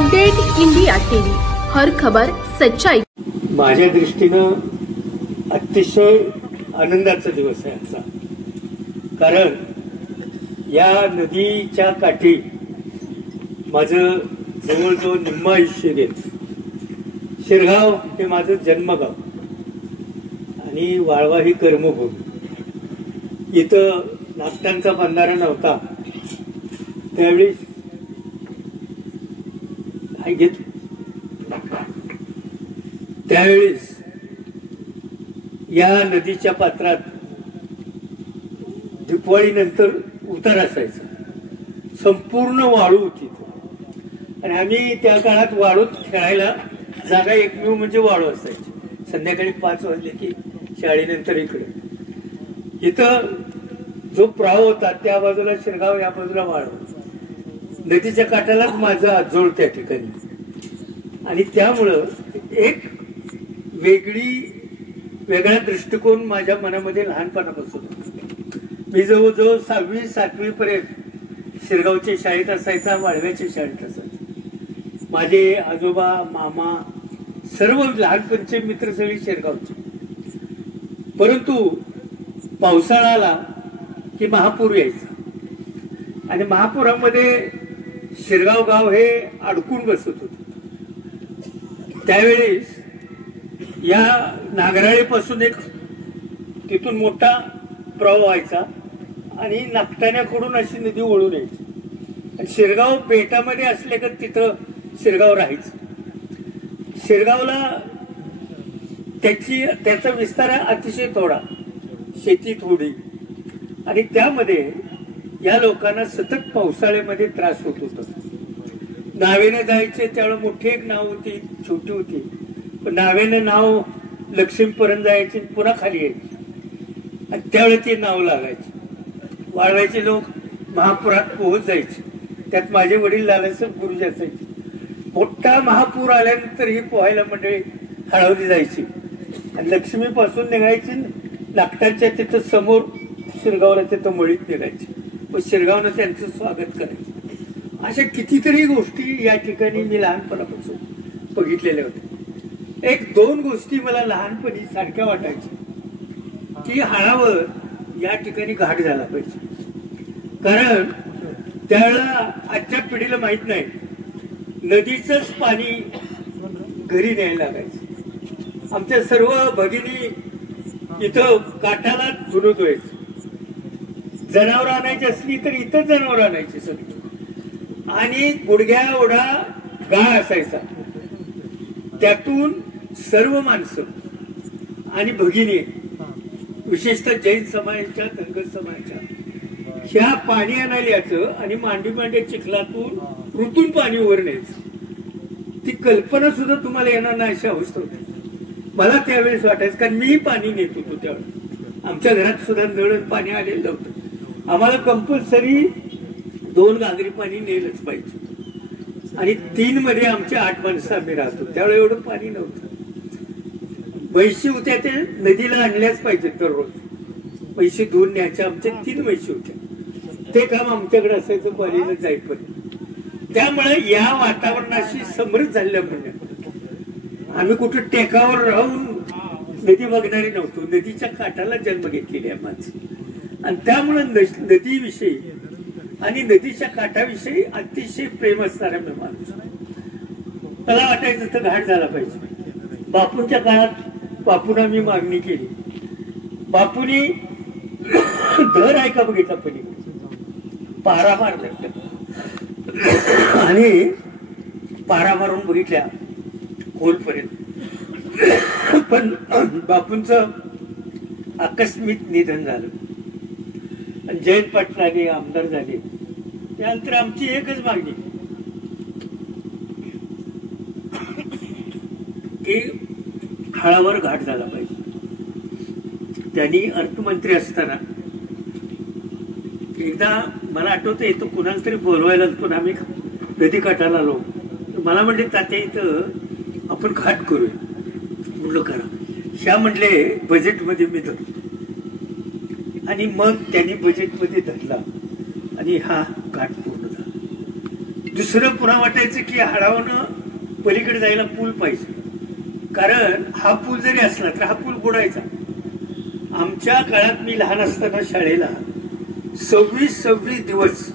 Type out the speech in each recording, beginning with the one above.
Update India TV, हर खबर सच्चाई। माझ्या दृष्टीनं अतिशय आनंदाचा दिवस आहे आजचा, कारण या नदीच्या काठी माझं जवळजवळ निम्म आयुष्य गेलं। शिरगाव हे माझं जन्मगाव आणि वाळवा ही कर्मभूमी। इथं नाश्त्यांचा बंधारा नव्हता त्यावेळी त्यावेळेस या नदीच्या पात्रात दिवाळीनंतर उतार असायचा, संपूर्ण वाळू होती आणि आम्ही त्या काळात वाळूत खेळायला जागा एकमेव म्हणजे वाळू असायची। संध्याकाळी 5 वाजले की शाळेनंतर इथं जो प्रवाह होता त्या बाजूला शिरगाव, या बाजूला वाळू, नदीच्या काठालाच माझं आजोळ त्या ठिकाणी। आणि त्यामुळं एक वेगळा दृष्टिकोन माझ्या मनामध्ये लहानपणापासून। मी जवळजवळ 6वी 7वी पर्यंत शिरगावच्या शाळेत असायचा, वाळव्याच्या शाळेत असायचा। माझे आजोबा, मामा सर्व लहानपणचे मित्र सगळे शिरगावचे। परंतु पावसाळा आला की महापूर यायचा आणि महापुरामध्ये शिरगाव गाव हे अडकून बसत होते। त्यावेळेस या नागराळीपासून एक तिथून मोठा प्रवाह व्हायचा आणि नागटाण्याकडून अशी नदी वळून यायची आणि शिरगाव बेटामध्ये असले का तिथं शिरगाव राहायचं। शिरगावला त्याचा विस्तार अतिशय थोडा, शेती थोडी, आणि त्यामध्ये या लोकांना सतत पावसाळ्यामध्ये त्रास होत होता। नावेने जायचे त्यावेळेस मोठी एक नाव होती, छोटी होती, पण नावेने नाव लक्ष्मीपर्यंत जायचे, पुन्हा खाली यायची आणि त्यावेळेस ते नाव लागायचे। वाळवायचे लोक महापुरात पोहोच जायचे, त्यात माझे वडील लालासाहेब गुरुजी असायचे। मोठा महापूर आल्यानंतर ही पोहायला मंडळी हळवली जायची आणि लक्ष्मीपासून निघायची, नागटाच्या तिथं समोर शिरगावला तिथं मळीत निघायची व शिरगावनं त्यांचं स्वागत करायचं। अशा कितीतरी गोष्टी या ठिकाणी मी लहानपणापासून बघितलेल्या होत्या। 1-2 गोष्टी मला लहानपणी सारख्या वाटायच्या की हाळावर या ठिकाणी घाट झाला पाहिजे, कारण त्यावेळेला आजच्या पिढीला माहित नाही, नदीचंच पाणी घरी न्यायला लागायचं। आमच्या सर्व भगिनी इथं काठाला धुणत व्हायचं। जनावर आणायची असली तर इथं जनावर आणायची सगळी, आणि गुडघ्या एवढा गाळ असायचा, त्यातून सर्व माणसं आणि भगिनी, विशेषतः जैन समाजाच्या, धनगर समाजाच्या, ह्या पाणी आणायला यायचं आणि मांडी चिखलातून ऋतून पाणी वर न्यायचं। ती कल्पना सुद्धा तुम्हाला येणार नाही अशी अवस्था होती। मला त्यावेळेस वाटायचं, कारण मी पाणी नेत होतो त्यावेळेस, आमच्या घरात सुद्धा नळण पाणी आलेलं नव्हतं, आम्हाला कंपल्सरी 2 घागरी पाणी नेलंच पाहिजे आणि 3 मध्ये आमचे 8 माणसं आम्ही राहतो, त्यावेळेस एवढं पाणी नव्हतं। म्हैशी होत्या, ते नदीला आणल्याच पाहिजे दररोज, म्हैशी धुवून न्यायच्या, आमच्या 3 म्हैशी होत्या, ते काम आमच्याकडे असायचं कॉलेजला जाईपर्यंत। त्यामुळे या वातावरणाशी समृद्ध झाल्यामुळे आम्ही कुठं टेकावर राहून नदी बघणारी नव्हतो, नदीच्या काठाला जन्म घेतलेली आहे माणसं, आणि त्यामुळे नदीविषयी आणि नदीच्या काठाविषयी अतिशय प्रेम असणारा मी माणूस। मला वाटायचं तर घाट झाला पाहिजे। बापूंच्या काळात बापूंना मी मागणी केली, बापूंनी दर आहे का बघितला, पण पारा मारला आणि पारा मारून बघितल्या खोलपर्यंत, पण बापूंचं आकस्मिक निधन झालं आणि जयंत पाटलांनी आमदार झाले। त्यानंतर आमची एकच मागणी की हाळावर घाट झाला पाहिजे। त्यांनी अर्थमंत्री असताना एकदा मला आठवतं, येतो कुणाला तरी बोलवायला, पण आम्ही नदी काठाला आलो, मला म्हणले तात्या इथं आपण घाट करूया। म्हटलं करा, ह्या म्हणले बजेटमध्ये मी धरतो, आणि मग त्यांनी बजेटमध्ये धरला आणि हा घाट पूर्ण झाला। दुसरं पुन्हा वाटायचं की हाडावनं पलीकडे जायला पूल पाहिजे, कारण हा पूल जरी असला तर हा पूल बुडायचा. आमच्या काळात मी लहान असताना शाळेला 26 दिवस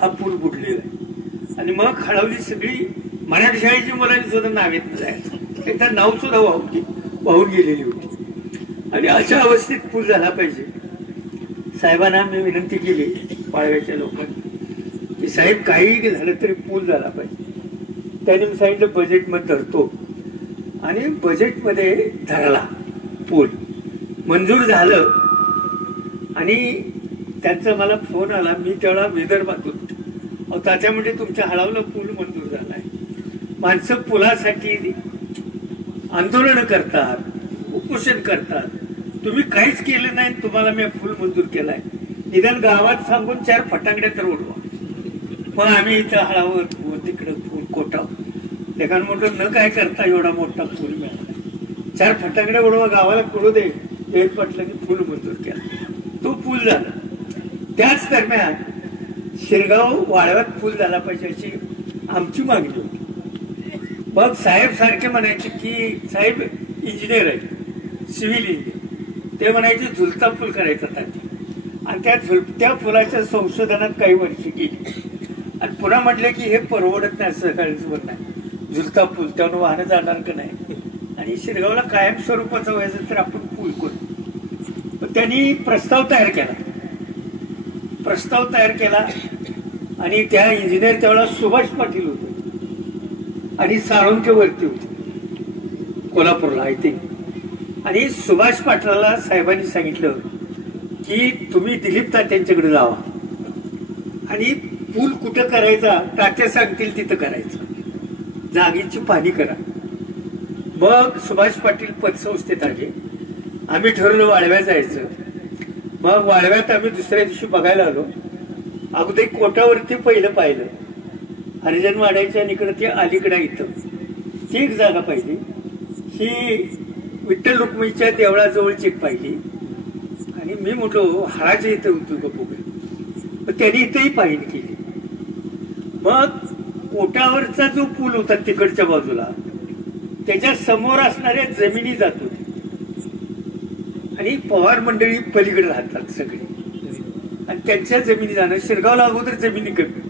हा पूल बुडलेला आहे. आणि मग हळवली सगळी मराठी शाळेची मुलांनी सुद्धा नावेत जायचं, एकदा नाव सुद्धा वाहून गेलेली होती. आणि अशा अवस्थेत पूल झाला पाहिजे. साहेबांना मी विनंती केली वाळव्याच्या लोकांनी की साहेब काही झालं तरी पूल झाला पाहिजे. त्यांनी मी सांगितलं बजेटमध्ये धरतो, आणि बजेटमध्ये धरला पूल, मंजूर झालं. आणि त्यांचा मला फोन आला, मी त्यावेळा विदर्भातून, तात्या म्हणजे तुमच्या हळावला पूल मंजूर झालाय. माणसं पुलासाठी आंदोलन करतात, उपोषण करतात, तुम्ही काहीच केलं नाही, तुम्हाला मी पूल मंजूर केलाय, निदान गावात सांगून 4 फटांगड्या तर उडवा. मग आम्ही इथं हळावर तिकडं पूल कोटाव लेखान म्हटलं न काय करता एवढा मोठा पूल मिळाला, 4 फटांगड्या उडवा, गावाला कळू दे. जयंत पाटलांनी पूल मंजूर केला, तो पूल झाला. त्याच दरम्यान शिरगाव वाळव्यात पूल झाला पाहिजे अशी आमची मागणी होती. मग साहेब सारखे म्हणायचे की साहेब इंजिनियर आहे, सिव्हिल इंजिनियर, ते म्हणायचे झुलता पूल करायचा ताती. आणि त्या पुलाच्या संशोधनात काही वर्षी गेली, आणि पुन्हा म्हटलं की हे परवडत नाही, सहकार्याचं नाही, झुलता पूल त्यावर वाहनं जाणार का नाही, आणि शिरगावला कायम स्वरूपाचा व्हायचं तर आपण पूल करू. त्यांनी प्रस्ताव तयार केला. आणि त्या इंजिनियर त्यावेळेला सुभाष पाटील होते आणि साळुंके वरती होते कोल्हापूरला आय थिंक. आणि सुभाष पाटलाला साहेबांनी सांगितलं की तुम्ही दिलीप तात्यांच्याकडे जावा आणि पूल कुठं करायचा तात्या सांगतील तिथं करायचं, जागेची पाहणी करा. मग सुभाष पाटील पतसंस्थेत आले, आम्ही ठरवलं वाळव्यात जायचं. मग वाळव्यात आम्ही दुसऱ्या दिवशी बघायला आलो. अगदी कोटावरती पहिलं पाहिलं, हरिजन वाड्याच्या इकडं ते अलीकडे इथं ती एक जागा पाहिली, ही विठ्ठल रुक्मिणीच्या देवळाजवळची एक पाहिली. आणि मी म्हटलो हळाच्या इथं होतो का बघूया, त्यांनी इथंही पाहिली केली. मग कोटावरचा जो पूल होता तिकडच्या बाजूला, त्याच्या समोर असणाऱ्या जमिनी जात होती, आणि पवार मंडळी पलीकडे राहतात सगळे, आणि त्यांच्या जमिनी जाणार. शिरगावला अगोदर जमिनी कमी,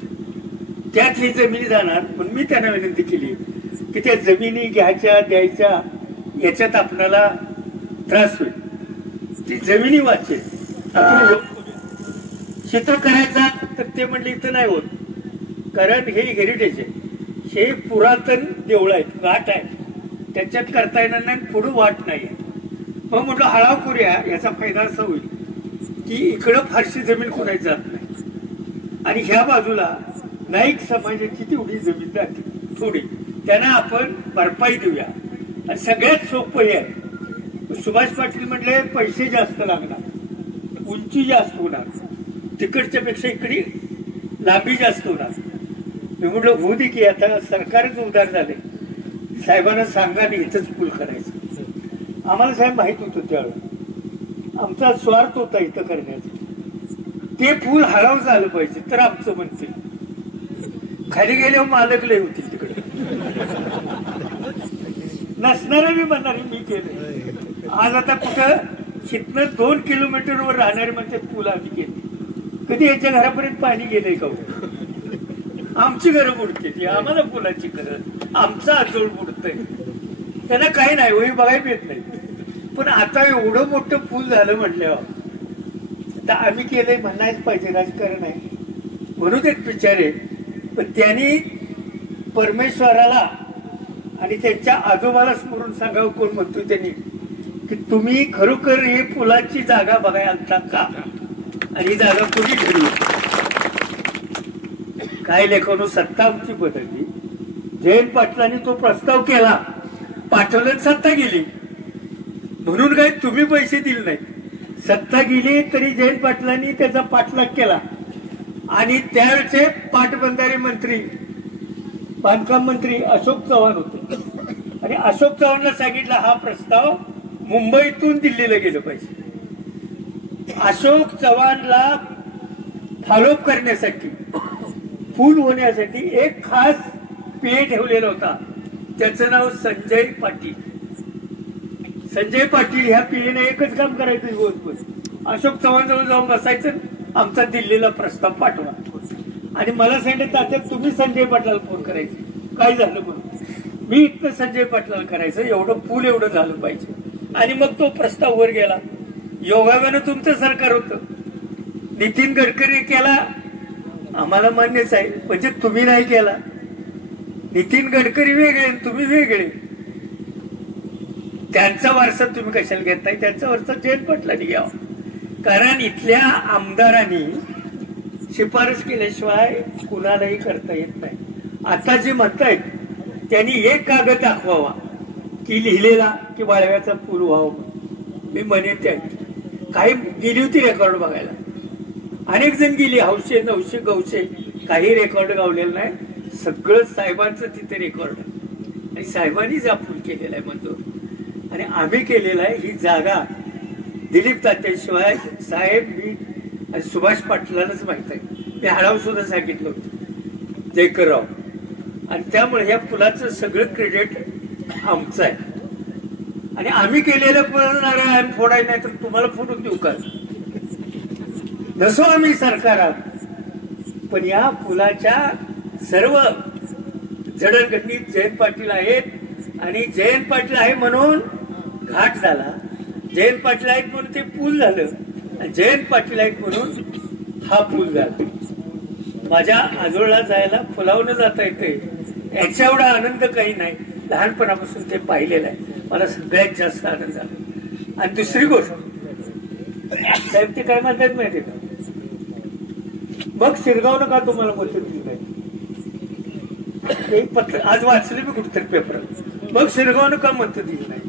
त्याच ही जमिनी जाणार. पण मी त्यांना विनंती केली की त्या जमिनी घ्यायच्या द्यायच्या याच्यात आपल्याला त्रास होईल, ती जमिनी वाचेल. शेत करायचा तर ते म्हणले इथं नाही होत, कारण हे हेरिटेज आहे, हे पुरातन देवळ आहेत, घाट आहे, त्याच्यात करता येणार नाही, पुढं वाट नाही. मग म्हटलं हळाव करूया, याचा फायदा असा होईल की इकडं फारशी जमीन कोणाची जात नाही, आणि ह्या बाजूला नाईक समाजाची तेवढी जमीन जाते थोडी, त्यांना आपण भरपाई देऊया. आणि सगळ्यात सोपं हे आहे. सुभाष पाटील म्हटले पैसे जास्त लागणार, उंची जास्त होणार, तिकडच्या पेक्षा इकडे लांबी जास्त होणार. मी म्हटलं होऊ दे की आता सरकारच उदार झाले, साहेबांना सांगा आणि इथंच पूल करायचं. आम्हाला साहेब माहित होतं त्यावेळेला, आमचा स्वार्थ होता इथं करण्याचा. ते पूल हळाव झालं पाहिजे तर आमचं म्हणतील, खाली गेल्यावर मालक लय होतील तिकडे, नसणारे मी म्हणणार मी केलं. आज आता कुठं शिकणं 2 किलोमीटरवर राहणारे म्हणते पूल आम्ही केले. कधी यांच्या घरापर्यंत पाणी गेलंय का? आमची घरं बुडते ती, आम्हाला पुलाची गरज, आमचा आजोळ बुडतंय, त्यांना काही नाही वही बघायला येत नाही. पण आता एवढं मोठं पूल झालं म्हटल्यावर तर आम्ही केलंय म्हणायच पाहिजे, राजकारण आहे म्हणू देत बिचारे. पण त्यांनी परमेश्वराला आणि त्यांच्या आजोबाला स्मरून सांगावं, कोण म्हणतो त्यांनी की तुम्ही खरोखर हे पुलाची जागा बघायला आलता का, आणि ही जागा कोणी ठरली. काय लेखानो सत्ता आमची बदलली, जयंत पाटलांनी तो प्रस्ताव केला, पाठवलं, सत्ता गेली. म्हणून काय तुम्ही पैसे दिले नाही, सत्ता गेली तरी जयंत पाटलांनी त्याचा पाठलाग केला. आणि त्यावेळचे पाटबंधारे मंत्री, बांधकाम मंत्री अशोक चव्हाण होते, आणि अशोक चव्हाणला सांगितलं हा प्रस्ताव मुंबईतून दिल्लीला गेलं पाहिजे. अशोक चव्हाणला फॉलोअप करण्यासाठी पूल होण्यासाठी एक खास पीए ठेवलेला होता, त्याचं नाव संजय पाटील. संजय पाटील ह्या पीएने एकच काम करायचं दिवसभर, अशोक चव्हाण जवळ जाऊन बसायचं, आमचा दिल्लीला प्रस्ताव पाठवा. आणि मला सांगितलं तात्या तुम्ही संजय पाटलाला फोन करायचे, काय झालं म्हणून. मी इथनं संजय पाटलाला करायचं, एवढं पूल एवढं झालं पाहिजे. आणि मग तो प्रस्ताव वर गेला. योगायोगानं तुमचं सरकार होतं, नितीन गडकरी केला, आम्हाला मान्यच आहे, म्हणजे तुम्ही नाही केला. नितीन गडकरी वेगळे तुम्ही वेगळे, त्यांचा वारसा तुम्ही कशाला घेत नाही, त्यांचा वारसा जयंत पाटलांनी घ्यावा. कारण इथल्या आमदारांनी शिफारस केल्याशिवाय कुणालाही करता येत नाही. आता जे म्हणतायत त्यांनी एक कागद दाखवावा की लिहिलेला की वाळव्याचा पूल व्हावं. मी म्हणेन त्या काही गेली होती रेकॉर्ड बघायला, अनेक जण गेली, हौशे नवशे गवशे, काही रेकॉर्ड गावलेलं नाही. सगळं साहेबांचं तिथे रेकॉर्ड आहे आणि साहेबांनीच हा पूल केलेला आहे मंजूर. आणि आम्ही केलेला आहे. ही जागा दिलीप तात्याशिवाय साहेब, मी आणि सुभाष पाटलांनाच माहित आहे. मी हळाव सुद्धा सांगितलं होतं जयकरराव. आणि त्यामुळे या पुलाचं सगळं क्रेडिट आमचं आहे. आणि आम्ही केलेलं पुलाला फोडायला नाही तर तुम्हाला फोडून देऊ का, नसो आम्ही सरकार आहोत. पण या पुलाच्या सर्व जडणघडणीत जयंत पाटील आहेत. आणि जयंत पाटील आहे म्हणून घाट झाला, जयंत पाटील आहेत म्हणून ते पूल झालं, आणि जयंत पाटील आहेत म्हणून हा पूल झाला. माझ्या आजोळला जायला फुलावून जाता येते, याच्या एवढा आनंद काही नाही. लहानपणापासून ते पाहिलेलं आहे, मला सगळ्यात जास्त आनंद झाला. आणि दुसरी गोष्ट साहेब ते काय म्हणतात माहिती का, मग शिरगावनं का तुम्हाला मत दिली नाही. एक पत्र आज वाचले मी कुठेतरी पेपर, मग शिरगावनं का मत दिली नाही.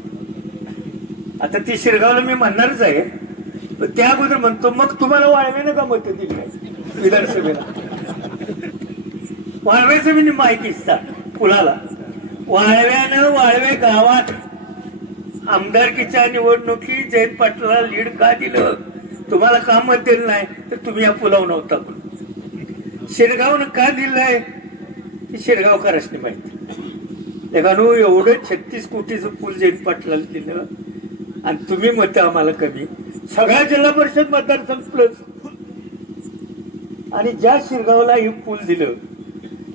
आता ती शिरगावला मी म्हणणारच आहे, पण त्या अगोदर म्हणतो मग तुम्हाला वाळव्यानं का मत दिली नाही विधानसभेला. वाळव्याचं मी माहिती पुलाला, वाळव्यानं वाळवे गावात आमदारकीच्या निवडणुकीत जयंत पाटलाला लीड का दिलं, तुम्हाला का मत दिलं नाही तर तुम्ही या पुलावर नव्हता. शिरगावनं का दिलंय ते शिरगावकरांनी माहिती. एखादं एवढं 36 कोटीचं पूल जयंत पाटलाला दिलं आणि तुम्ही मत आम्हाला कमी. सगळ्या जिल्हा परिषद मतदारसंघ प्लस. आणि ज्या शिरगावला हे पूल दिलं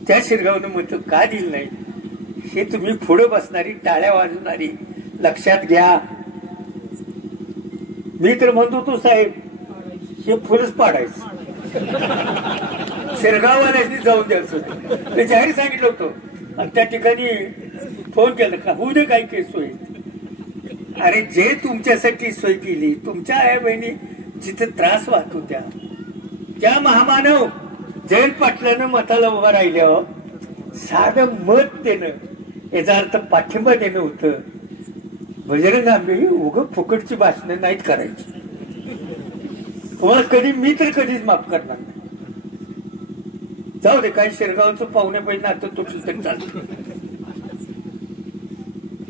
त्या शिरगावनं मत का दिलं नाही हे तुम्ही पुढे बसणारी टाळ्या वाजवणारी लक्षात घ्या. मी तर म्हणतो तो साहेब हे फुलच पाडायचं, शिरगाववाल्यानी जाऊन द्यायचं ते जाहीर सांगितलं होतं. आणि त्या ठिकाणी फोन केला का होऊ दे काही केस सोय. अरे जे तुमच्यासाठी सोय केली, तुमच्या आई बहिणी जिथे त्रास वाहत होत्या त्या महामानव जयंत पाटलानं मताला उभा राहिल्यावर साधं मत देणं याचा अर्थ पाठिंबा देणं होतं. बजरंग आंबे उग फुकटची भाषणं नाहीत करायची. तुम्हाला कधी मी तर कधीच माफ करणार नाही. जाऊ दे काही शिरगावचं पाहुणे पाहिजे नातं तुटलं तरी चालतं.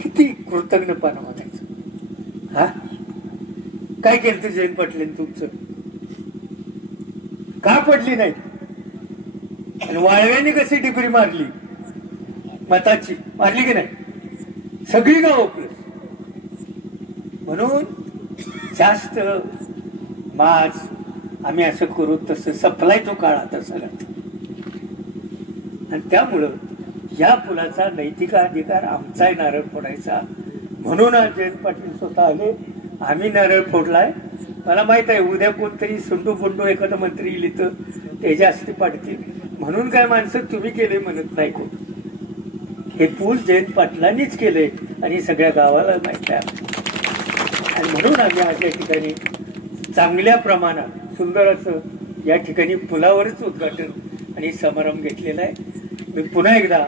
किती कृतज्ञपणा म्हणायचं. हा काय केलं तर जयंत पाटलांनी तुमचं का पडली नाही. आणि वाळव्याने कशी डिबरी मारली मताची, मारली की नाही, सगळी गाव प्लस. म्हणून जास्त माज आम्ही असं करू तसं सपलाय तो काळ आता सगळा. आणि त्यामुळं या पुलाचा नैतिक अधिकार आमचा आहे नारळ फोडायचा. म्हणून आज जयंत पाटील स्वतः आले, आम्ही नारळ फोडलाय. मला माहित आहे उद्या कोणतरी सुंडू फुंडू एखादा मंत्री येईल तर ते जास्ती पाडतील. म्हणून काय माणसं तुम्ही केले म्हणत नाही कोण. हे पूल जयंत पाटलांनीच केले आणि सगळ्या गावाला माहिती आहे. आणि म्हणून आम्ही आज या ठिकाणी चांगल्या प्रमाणात सुंदर असं या ठिकाणी पुलावरच उद्घाटन आणि समारंभ घेतलेला आहे. मी पुन्हा एकदा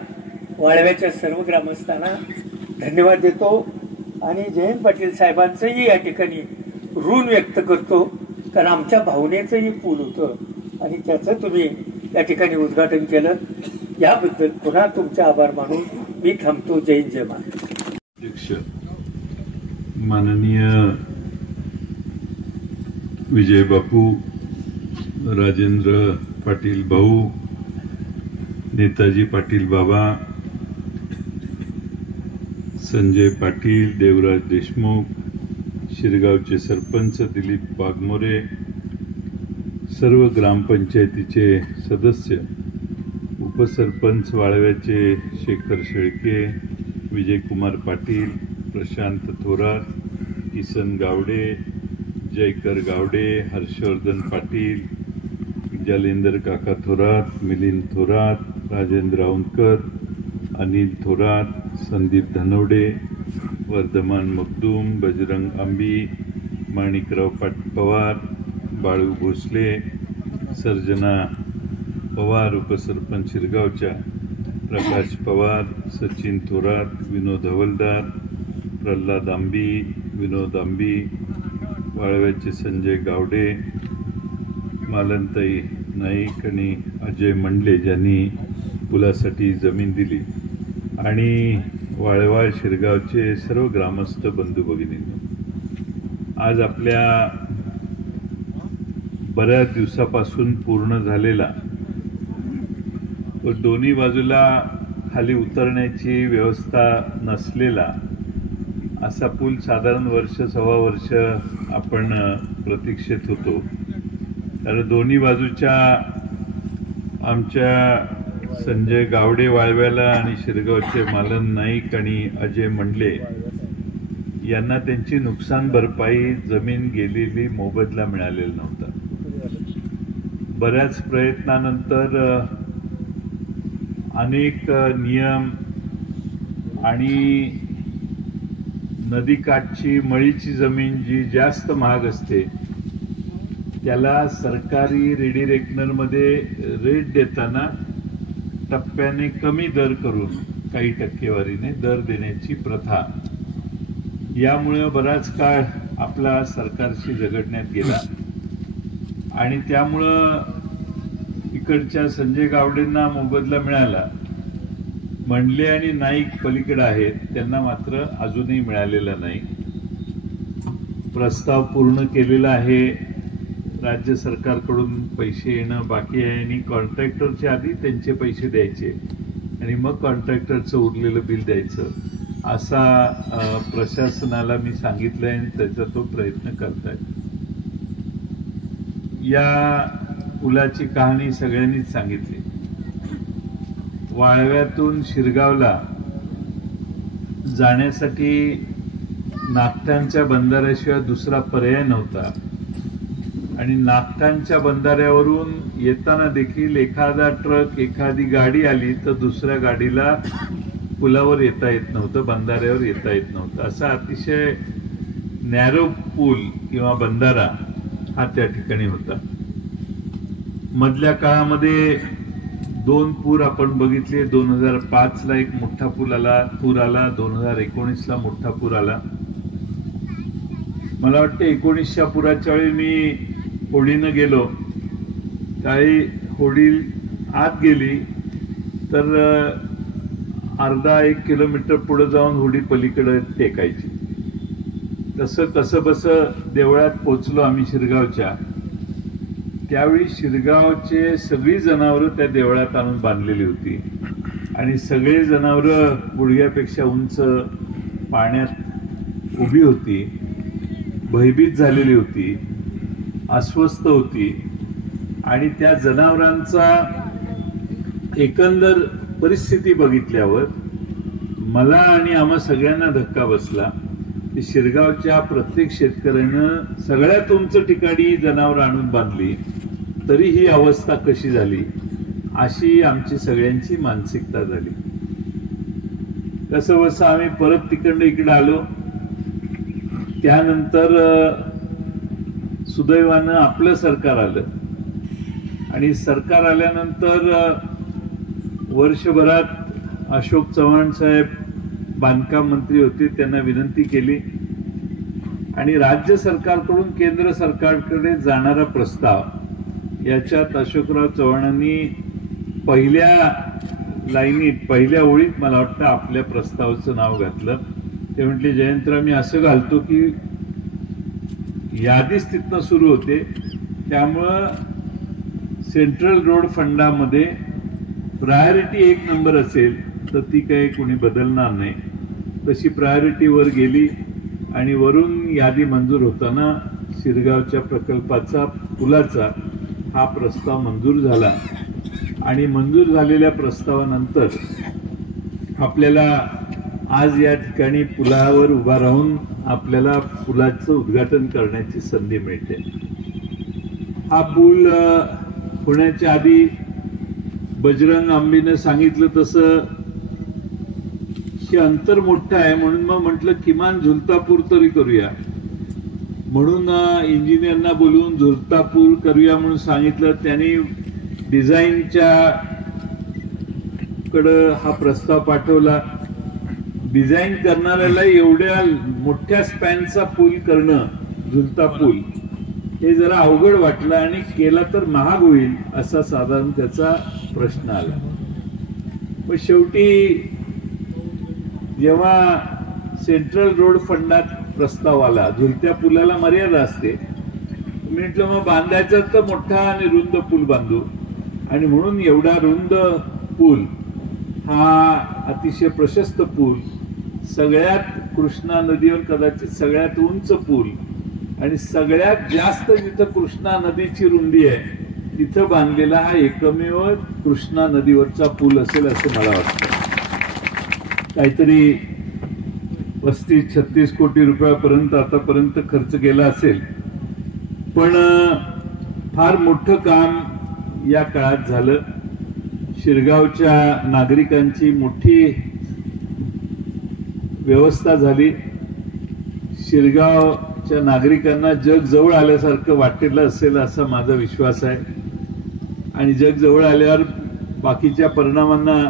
वाळव्याच्या सर्व ग्रामस्थांना धन्यवाद देतो आणि जयंत पाटील साहेबांचंही या ठिकाणी ऋण व्यक्त करतो. कारण आमच्या भावनेचंही पूल होतं आणि त्याचं तुम्ही या ठिकाणी उद्घाटन केलं, याबद्दल पुन्हा तुमचे आभार मानून मी थांबतो. जय जय महाराज. अध्यक्ष माननीय विजय बापू, राजेंद्र पाटील भाऊ, नेताजी पाटील बाबा, संजय पाटील, देवराज देशमुख, शिरगावचे सरपंच दिलीप वाघमोरे, सर्व ग्रामपंचायतीचे सदस्य, उपसरपंच वाळव्याचे शेखर शेळके, विजयकुमार पाटील, प्रशांत थोरात, किसन गावडे, जयकर गावडे, हर्षवर्धन पाटील, जालेंदर काका थोरात, मिलिंद थोरात, राजेंद्र औंधकर, अनिल थोरात, संदीप धनवडे, वर्धमान मखदूम, बजरंग आंबी, माणिकराव पवार, बाळू भोसले, सर्जना पवार, उपसरपंच शिरगावच्या, प्रकाश पवार, सचिन थोरात, विनोद हवलदार, प्रल्हाद आंबी, विनोद आंबी, वाळव्याचे संजय गावडे, मालनताई नाईक आणि अजय मंडले ज्यांनी पुलासाठी जमीन दिली, आणि वाळवा शिरगावचे सर्व ग्रामस्थ बंधू भगिनींनो, आज आपल्या बऱ्याच दिवसापासून पूर्ण झालेला व दोन्ही बाजूला खाली उतरण्याची व्यवस्था नसलेला असा पूल साधारण वर्ष सव्वा वर्ष आपण प्रतीक्षेत होतो. कारण दोन्ही बाजूच्या आमच्या संजय गावडे वाळव्याला आणि शिरगावचे मालन नाईक आणि अजय मंडले यांना त्यांची नुकसान भरपाई जमीन गेलेली मोबदला मिळालेला नव्हता. बऱ्याच प्रयत्नानंतर अनेक नियम आणि नदीकाठची मळीची जमीन जी जास्त महाग असते त्याला सरकारी रेडी रेकनरमध्ये रेट देताना टप्प्याने कमी दर करून काही टक्केवारीने दर देण्याची प्रथा, यामुळे बराच काळ आपला सरकारशी झगडण्यात गेला आणि त्यामुळं इकडच्या संजय गावडेंना मोबदला मिळाला. मंडले आणि नाईक पलीकडे आहेत, त्यांना मात्र अजूनही मिळालेला नाही. प्रस्ताव पूर्ण केलेला आहे, राज्य सरकारकडून पैसे येणं बाकी आहे आणि कॉन्ट्रॅक्टरच्या आधी त्यांचे पैसे द्यायचे आणि मग कॉन्ट्रॅक्टरचं उरलेलं बिल द्यायचं, असा प्रशासनाला मी सांगितलंय आणि त्याचा तो प्रयत्न करतायत. या पुलाची कहाणी सगळ्यांनीच सांगितली. वाळव्यातून शिरगावला जाण्यासाठी नागठाणच्या बंधाऱ्याशिवाय दुसरा पर्याय नव्हता आणि नागठाणच्या बंधाऱ्यावरून येताना देखील एखादा ट्रक एखादी गाडी आली तर दुसऱ्या गाडीला पुलावर येता येत नव्हतं, बंधाऱ्यावर येता येत नव्हतं. असा अतिशय नॅरो पूल किंवा बंधारा हा त्या ठिकाणी होता. मधल्या काळामध्ये दोन पूर आपण बघितले. 2005 ला एक मोठा पूर आला, 2019 मोठा पूर आला. मला वाटतं 1900 पुराच्या वेळी मी होडीनं गेलो, काही होडी आत गेली तर अर्धा 1 किलोमीटर पुढे जाऊन होडी पलीकडे टेकायची. तसं कसं बसं देवळात पोचलो आम्ही शिरगावच्या. त्यावेळी शिरगावचे सगळी जनावरं त्या देवळात आणून बांधलेली होती आणि सगळे जनावरं गुडघ्यापेक्षा उंच पाण्यात उभी होती, भयभीत झालेली होती, अस्वस्थ होती आणि त्या जनावरांचा एकंदर परिस्थिती बघितल्यावर मला आणि आम्हा सगळ्यांना धक्का बसला की शिरगावच्या प्रत्येक शेतकऱ्यानं सगळ्यात उंच ठिकाणी जनावरं आणून बांधली तरी ही अवस्था कशी झाली, अशी आमची सगळ्यांची मानसिकता झाली. कसं बसं आम्ही परत तिकडनं इकडे आलो. त्यानंतर सुदैवानं आपलं सरकार आलं आणि सरकार आल्यानंतर वर्षभरात अशोक चव्हाण साहेब बांधकाम मंत्री होते, त्यांना विनंती केली आणि राज्य सरकारकडून केंद्र सरकारकडे जाणारा प्रस्ताव याच्यात अशोकराव चव्हाणांनी पहिल्या लाईनीत पहिल्या ओळीत मला वाटतं आपल्या प्रस्तावाचं नाव घातलं. ते म्हटले, जयंतराव मी असं घालतो की यादीच तिथनं सुरू होते, त्यामुळं सेंट्रल रोड फंडामध्ये प्रायोरिटी 1 नंबर असेल तर ती काही कोणी बदलणार नाही. तशी प्रायोरिटी वर गेली आणि वरून यादी मंजूर होताना शिरगावच्या प्रकल्पाचा पुलाचा हा प्रस्ताव मंजूर झाला आणि मंजूर झालेल्या प्रस्तावानंतर आपल्याला आज या ठिकाणी पुलावर उभा राहून आपल्याला पुलाचं उद्घाटन करण्याची संधी मिळते. हा पूल होण्याच्या आधी बजरंग आंबेनं सांगितलं तसं हे अंतर मोठं आहे म्हणून मग म्हटलं किमान झुलता पूल तरी करूया म्हणून इंजिनियरना बोलवून झुलता पूल करूया म्हणून सांगितलं. त्यांनी डिझाईनच्या कडे हा प्रस्ताव पाठवला. डिझाईन करणाऱ्याला एवढ्या मोठ्या स्पॅनचा पूल करणं झुलता पूल हे जरा अवघड वाटलं आणि केला तर महाग होईल असा साधारण त्याचा प्रश्न आला. पण शेवटी जेव्हा सेंट्रल रोड फंडात प्रस्ताव आला झुलत्या पुलाला मर्यादा असते म्हटलं मग बांधायचा तर मोठा आणि रुंद पूल बांधू आणि म्हणून एवढा रुंद पूल हा अतिशय प्रशस्त पूल सगळ्यात कृष्णा नदीवर कदाचित सगळ्यात उंच पूल आणि सगळ्यात जास्त जिथं कृष्णा नदीची रुंदी आहे तिथं बांधलेला हा एकमेव कृष्णा नदीवरचा पूल असेल असं मला वाटतं. काहीतरी 35-36 कोटी रुपयापर्यंत आतापर्यंत खर्च केला असेल पण फार मोठं काम या काळात झालं. शिरगावच्या नागरिकांची मोठी व्यवस्था झाली. शिरगावच्या नागरिकांना जग जवळ आल्यासारखं वाटलेलं असेल असा माझा विश्वास आहे आणि जग जवळ आल्यावर बाकीच्या परिणामांना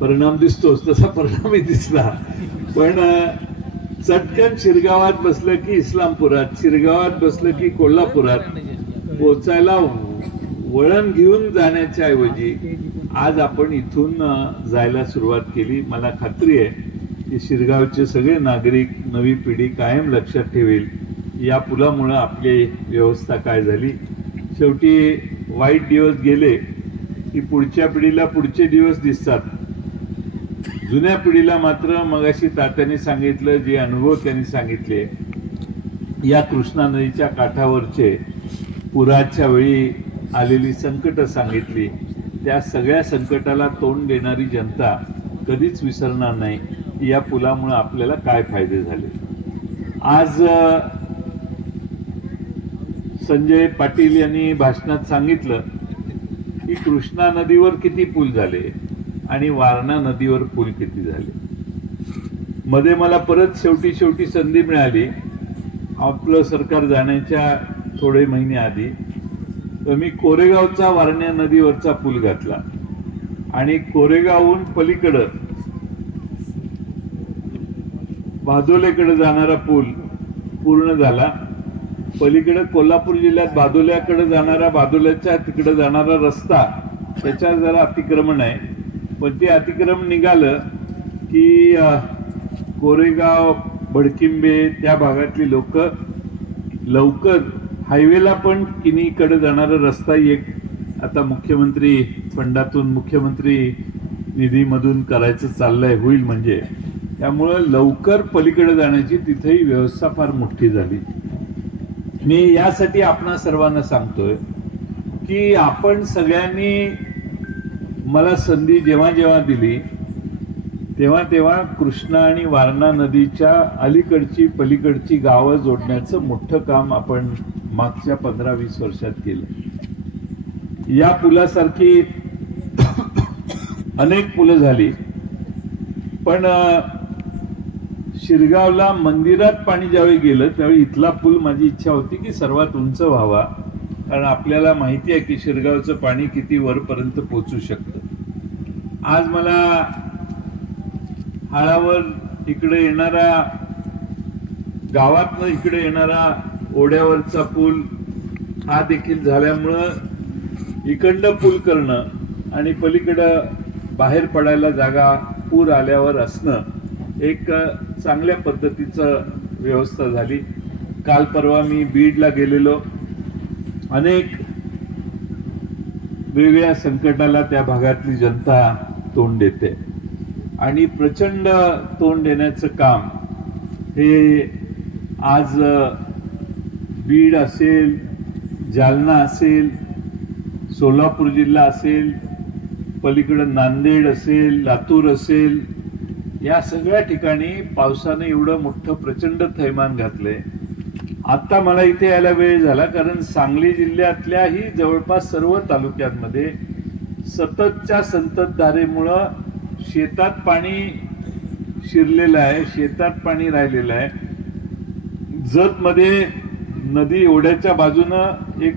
परिणाम दिसतोच तसा परिणामही दिसला. पण चटकन शिरगावात बसलं की इस्लामपुरात शिरगावात बसलं की कोल्हापुरात पोचायला वळण घेऊन जाण्याच्या ऐवजी आज आपण इथून जायला सुरुवात केली. मला खात्री आहे की शिरगावचे सगळे नागरिक नवी पिढी कायम लक्षात ठेवेल या पुलामुळे आपली व्यवस्था काय झाली. शेवटी वाईट दिवस गेले की पुढच्या पिढीला पुढचे दिवस दिसतात. जुन्या पिढीला मात्र मगाशी तात्याने सांगितलं जे अनुभव त्यांनी सांगितले या कृष्णा नदीच्या काठावरचे पुराच्या वेळी आलेली संकट सांगितली त्या सगळ्या संकटाला तोंड देणारी जनता कधीच विसरणार नाही या पुलामुळे आपल्याला काय फायदे झाले. आज संजय पाटील यांनी भाषणात सांगितलं की कृष्णा नदीवर किती पूल झाले आणि वारणा नदीवर पूल किती झाले. मध्ये मला परत शेवटी संधी मिळाली आपलं सरकार जाण्याच्या थोडे महिने आधी तर मी कोरेगावचा वारणा नदीवरचा पूल घातला आणि कोरेगावहून पलीकडं बादोलेकडे जाणारा पूल पूर्ण झाला. पलीकडे कोल्हापूर जिल्ह्यात बादोल्याकडे जाणारा बादोल्याच्या तिकडे जाणारा रस्ता त्याच्यावर जरा अतिक्रमण आहे पण ते अतिक्रमण निघालं की कोरेगाव भडकिंबे त्या भागातली लोक लवकर हायवेला पण किनीकडे जाणारा रस्ता एक आता मुख्यमंत्री फंडातून मुख्यमंत्री निधीमधून करायचं चाललंय होईल म्हणजे त्यामुळं लवकर पलीकडे जाण्याची तिथेही व्यवस्था फार मोठी झाली. मी यासाठी आपणा सर्वांना सांगतोय की आपण सगळ्यांनी मला संधी जेव्हा जेव्हा दिली तेव्हा तेव्हा कृष्णा आणि वारणा नदीच्या अलीकडची पलीकडची गावं जोडण्याचं मोठं काम आपण मागच्या 15-20 वर्षात केलं. या पुलासारखी अनेक पुलं झाली पण शिरगावला मंदिरात पाणी ज्यावेळी गेलं त्यावेळी इथला पूल माझी इच्छा होती की सर्वात उंच व्हावा कारण आपल्याला माहिती आहे की शिरगावचं पाणी किती वरपर्यंत पोहोचू शकतं. आज मला हाळावर इकडे येणारा गावातनं इकडे येणारा ओढ्यावरचा पूल हा देखील झाल्यामुळं इकडनं पूल करणं आणि पलीकडं बाहेर पडायला जागा पूर आल्यावर असणं एक चांगल्या पद्धतीचं व्यवस्था झाली. काल परवा मी बीडला गेलेलो. अनेक वेगवेगळ्या संकटाला त्या भागातली जनता तोंड देते आणि प्रचंड तोंड देण्याचं काम हे आज बीड असेल, जालना असेल, सोलापूर जिल्हा असेल, पलीकडे नांदेड असेल, लातूर असेल, या सगळ्या ठिकाणी पावसाने एवढं मोठं प्रचंड थैमान घातलंय. आता मला इथे यायला वेळ झाला कारण सांगली जिल्ह्यातल्याही जवळपास सर्व तालुक्यांमध्ये सततच्या संततधारेमुळं शेतात पाणी शिरलेलं आहे, शेतात पाणी राहिलेलं आहे. जतमध्ये नदी ओढ्याच्या बाजूनं एक